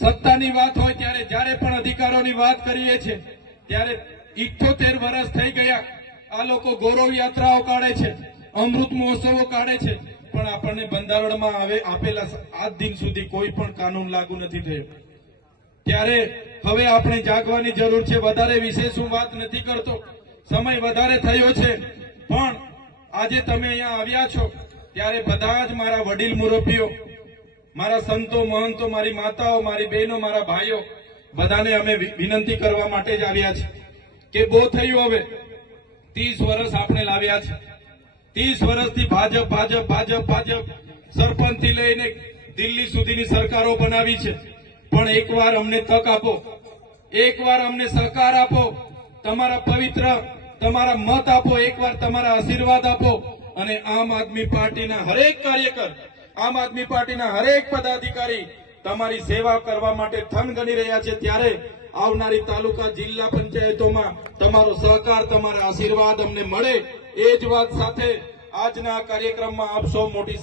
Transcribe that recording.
સત્તાની વાત હોય ત્યારે જ્યારે પણ અધિકારોની વાત કરીએ છીએ, ત્યારે ઇઠોતેર વર્ષ થઈ ગયા, આ લોકો ગૌરવ યાત્રાઓ કાઢે છે, અમૃત મહોત્સવો કાઢે છે, પણ આપણને બંધારણમાં આવે આપેલા આજ દિન સુધી કોઈ પણ કાનૂન લાગુ નથી થયો. ત્યારે હવે આપણે જાગવાની જરૂર છે, વધારે વિશેષ હું વાત નથી કરતો, સમય વધારે થયો છે, પણ આજે તમે અહીંયા આવ્યા છો, ત્યારે બધા જ મારા વડીલ મુરબ્બીઓ મારા સંતો, મહંતો, મારી માતાઓ, મારી બહેનો, મારા ભાઈઓ, બધાને અમે વિનંતી કરવા માટે જ આવ્યા છે કે બહુ થયું હવે. ત્રીસ વર્ષ આપણે લાવ્યા છે. ત્રીસ વર્ષથી ભાજપ ભાજપ ભાજપ ભાજપ સરપંચથી લઈને દિલ્હી સુધીની સરકારો બનાવી છે. પણ એકવાર અમને તક આપો. એકવાર અમને સહકાર આપો. તમારા પવિત્ર, તમારા મત આપો. એકવાર તમારા આશીર્વાદ આપો. અને આમ આદમી પાર્ટીના હરેક કાર્યકર આમ આદમી પાર્ટીના હરેક પદાધિકારી તમારી સેવા કરવા માટે થન ગણી રહ્યા છે ત્યારે આવનારી તાલુકા જિલ્લા પંચાયતોમાં તમારો સહકાર, તમારા આશીર્વાદ અમને મળે, એ જ વાત સાથે આજના કાર્યક્રમમાં આપ સૌ મોટી